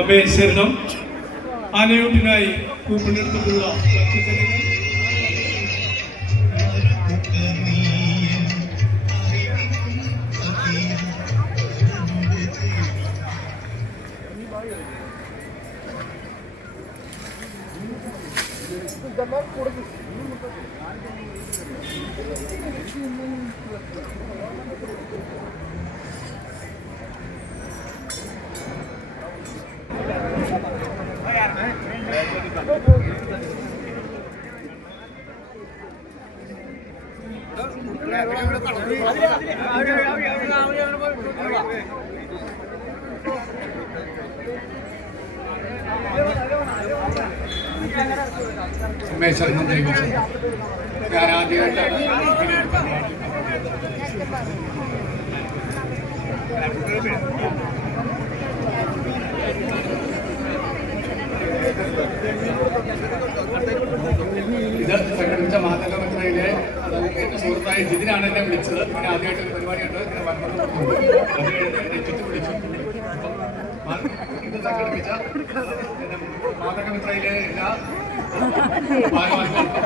അമ്മയെ ശരണം ആനയൂട്ടിനായി കൂപ്പിനെടുത്തിട്ടുള്ള ഭക്തജനങ്ങൾ ഉമേശ്വരനും ദൈവം ഞാൻ ആദ്യമായിട്ടാണ്. ഇത് സംഘടിപ്പിച്ച മാതൃകമിത്രയിലെ എന്റെ സുഹൃത്തായ ജിതിനാണ് എന്നെ വിളിച്ചത്. പിന്നെ ആദ്യമായിട്ട് ഒരു പരിപാടിയുണ്ട് ഇങ്ങനെ ചുറ്റി വിളിച്ചു സംഘടിപ്പിച്ച എല്ലാ ഭാരവാഹികൾക്കും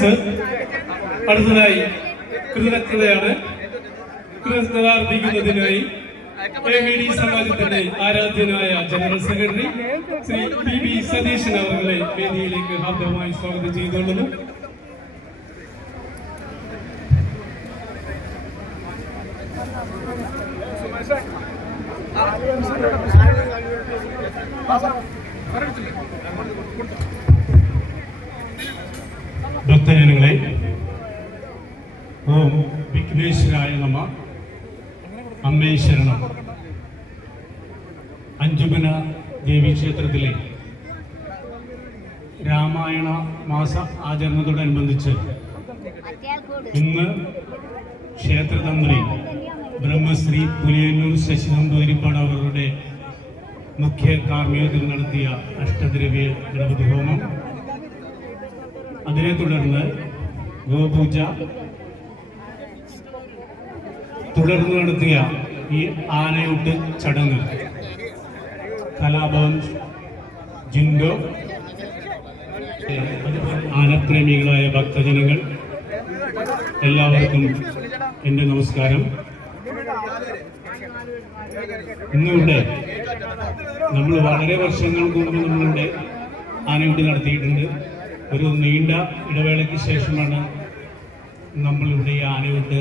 സർ അടുത്തതായി കൃതജ്ഞതയാണ്. കൃതജ്ഞത അർപ്പിക്കുന്നതിനായി ആരാധ്യനായ general secretary Shri P B Satheesan അവരുടെ വേദിയിലേക്ക് ഹാർദവമായി സ്വാഗതം ചെയ്തുകൊള്ളുന്നു. ഭക്തജനങ്ങളെ ഓം വിഘ്നേശ്വരായ നമ. അമ്മേ ശരണം. അഞ്ചുമന ദേവീക്ഷേത്രത്തിലെ രാമായണ മാസ ആചരണത്തോടനുബന്ധിച്ച് ഇന്ന് ക്ഷേത്രതന്ത്രി ബ്രഹ്മശ്രീ പുലിയന്നൂർ ശശിനമ്പൂരിപ്പാട് അവരുടെ മുഖ്യ കാർമ്മികത്തിൽ നടത്തിയ അഷ്ടദ്രവ്യ ഗണപതി ഹോമം. അതിനെ തുടർന്ന് ഗോപൂജ തുടർന്ന് നടത്തിയ ഈ ആനയൂട്ട് ചടങ്ങ്. കലാഭവൻ ജിൻഡോ. ആനപ്രേമികളായ ഭക്തജനങ്ങൾ. എല്ലാവർക്കും എന്റെ നമസ്കാരം. ഇന്നിവിടെ നമ്മൾ വളരെ വർഷങ്ങൾ മുമ്പ് നമ്മളിവിടെ ആനയുണ്ടി നടത്തിയിട്ടുണ്ട്. ഒരു നീണ്ട ഇടവേളയ്ക്ക് ശേഷമാണ് നമ്മളിവിടെ ഈ ആനയൂട്ട്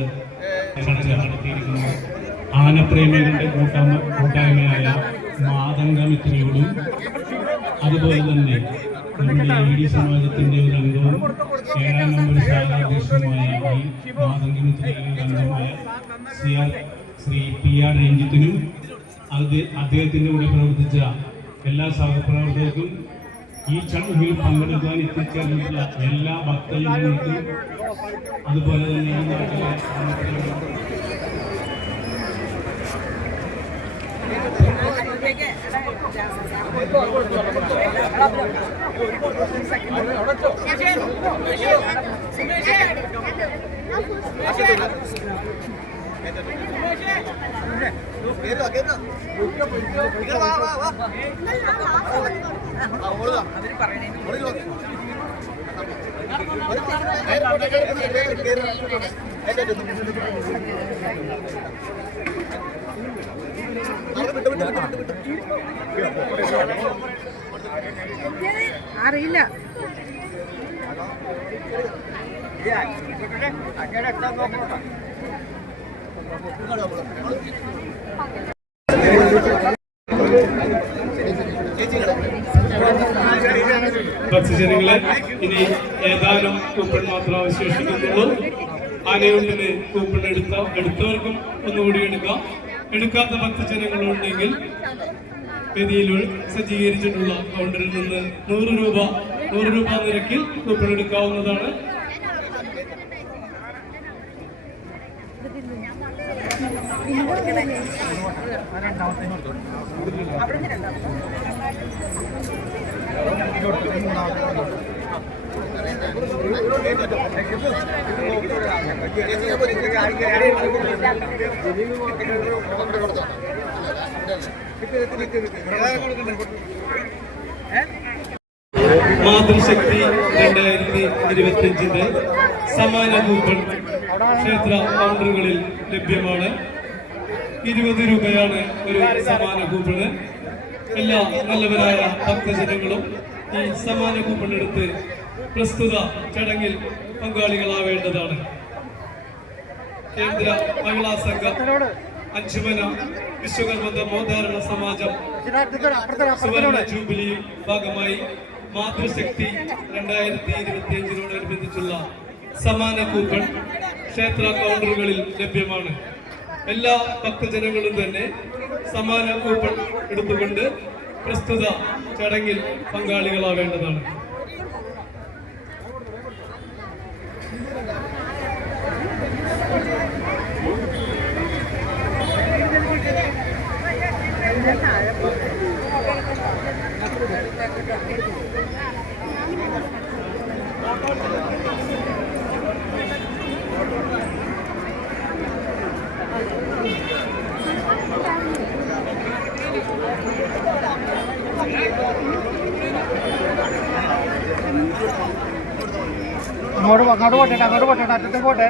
നടത്തിയിരിക്കുന്നത്. ആനപ്രേമികളുടെ കൂട്ടായ്മ കൂട്ടായ്മയായ മാതംഗമിത്രയോടും അതുപോലെ തന്നെ നമ്മുടെ ഇ ഡി സമാജത്തിന്റെ ഒരു അംഗവും ഏഴാം നമ്പർ ശാഖാധ്യക്ഷനുമായ ഒരു അംഗമായ C R Shri P R രഞ്ജിത്തിനും അത് അദ്ദേഹത്തിന്റെ കൂടെ പ്രവർത്തിച്ച എല്ലാ സഹപ്രവർത്തകർക്കും ഈ ചടങ്ങിൽ പങ്കെടുക്കാൻ എത്തിച്ചേർന്നിട്ടുള്ള എല്ലാ ഭക്തജനങ്ങൾക്കും അതുപോലെ തന്നെ ഈ നാട്ടിലെ അവർ പറയണേ അറിയില്ല. ഭക്തജനങ്ങളെ ഇനി ഏതാനും കൂപ്പൺ മാത്രം അവശേഷിക്കുന്നുള്ളൂ. ആനയുണ്ടിന് കൂപ്പൺ എടുത്ത എടുത്തവർക്കും ഒന്നുകൂടി എടുക്കാം. എടുക്കാത്ത ഭക്തജനങ്ങളുണ്ടെങ്കിൽ വേദിയിൽ സജ്ജീകരിച്ചിട്ടുള്ള കൗണ്ടറിൽ നിന്ന് നൂറ് രൂപ നൂറ് രൂപ നിരക്കിൽ കൂപ്പൺ എടുക്കാവുന്നതാണ്. മാതൃശക്തി രണ്ടായിരത്തി ഇരുപത്തിയഞ്ചിന്റെ സമാന കൂപ്പൺ ക്ഷേത്ര കൗണ്ടറുകളിൽ ലഭ്യമാണ്. ഇരുപത് രൂപയാണ് ഒരു സമാന കൂപ്പണ് എല്ലാ നല്ലവരായ ഭക്തജനങ്ങളും ഈ സമാന കൂപ്പൺ എടുത്ത് പ്രസ്തുത ചടങ്ങിൽ പങ്കാളികളാവേണ്ടതാണ്. കേന്ദ്ര മഹിളാ സംഘം അഞ്ചുമന വിശ്വകർമ്മ ധർമ്മോദ്ധാരണ സമാജം ജൂബിലി ഭാഗമായി മാതൃശക്തി രണ്ടായിരത്തി ഇരുപത്തി അഞ്ചിനോടനുബന്ധിച്ചുള്ള സമാന കൂപ്പൺ ക്ഷേത്ര കൗണ്ടറുകളിൽ ലഭ്യമാണ്. എല്ലാ ഭക്തജനങ്ങളും തന്നെ സമാന കൂപ്പൺ എടുത്തുകൊണ്ട് പ്രസ്തുത ചടങ്ങിൽ പങ്കാളികളാവേണ്ടതാണ്. അങ്ങോട്ട് അങ്ങോട്ട് പോട്ടെ അങ്ങോട്ട് പോട്ടെ അറ്റത്തേക്ക് പോട്ടെ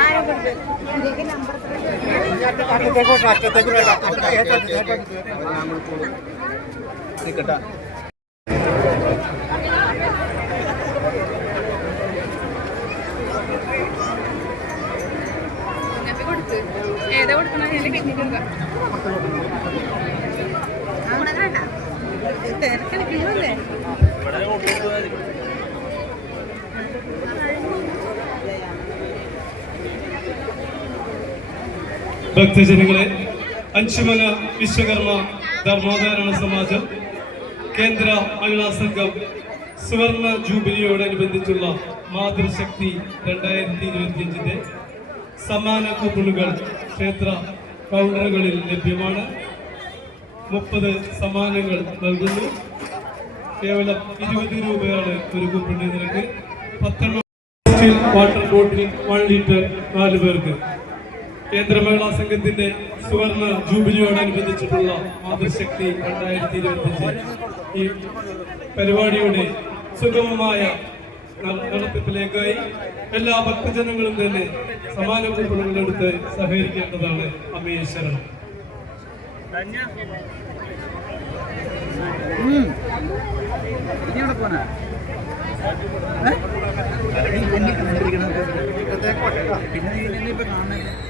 ആരും കൊടുത്തു ഇതിലേക്ക് നമ്പർ അറ്റത്തേക്ക് പോട്ടെ അറ്റത്തേക്ക് പോട്ടെ അറ്റത്തേക്ക് അറ്റത്തേക്ക് നിൽക്കട്ടെ ഏതാ കൊടുക്കണ എന്റെ കിഡ്നി ഭക്തജനങ്ങളെ അഞ്ചുമല വിശ്വകർമ്മ ധർമാധാരണ സമാജം കേന്ദ്ര മഹിളാ സംഘം സുവർണ ജൂബിലിയോടനുബന്ധിച്ചുള്ള മാതൃശക്തി രണ്ടായിരത്തി ഇരുപത്തിയഞ്ചിന്റെ സമാന കൂപ്പണുകൾ ക്ഷേത്ര കൗണ്ടറുകളിൽ ലഭ്യമാണ്. മുപ്പത് സമ്മാനങ്ങൾ നൽകുന്നു. കേവലം ഇരുപത് രൂപയാണ് ഒരു കൂപ്പണിന്റെ നിരക്ക്. പത്തെണ്ണം വാട്ടർ ബോട്ടിൽ വൺ ലിറ്റർ നാല് പേർക്ക്. കേന്ദ്ര മഹിളാ സംഘത്തിന്റെ സുവർണ ജൂബിലിയോടനുബന്ധിച്ചിട്ടുള്ള മാതൃശക്തി രണ്ടായിരത്തി ഇരുപത്തിയഞ്ച് ഈ പരിപാടിയുടെ സുഗമമായ നടത്തിപ്പിലേക്കായി എല്ലാ ഭക്തജനങ്ങളും തന്നെ സമാന കൂപ്പണുകളെടുത്ത് സഹകരിക്കേണ്ടതാണ് അമ്മയെ ശരണം. പോനാ പിന്നെ ഇപ്പൊ കാണുന്നില്ല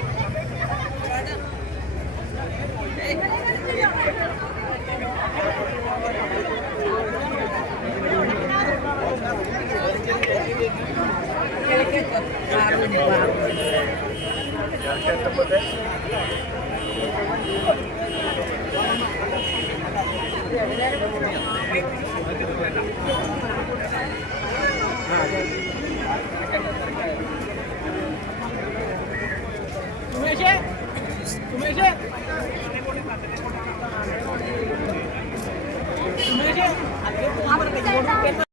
പോട്ടെ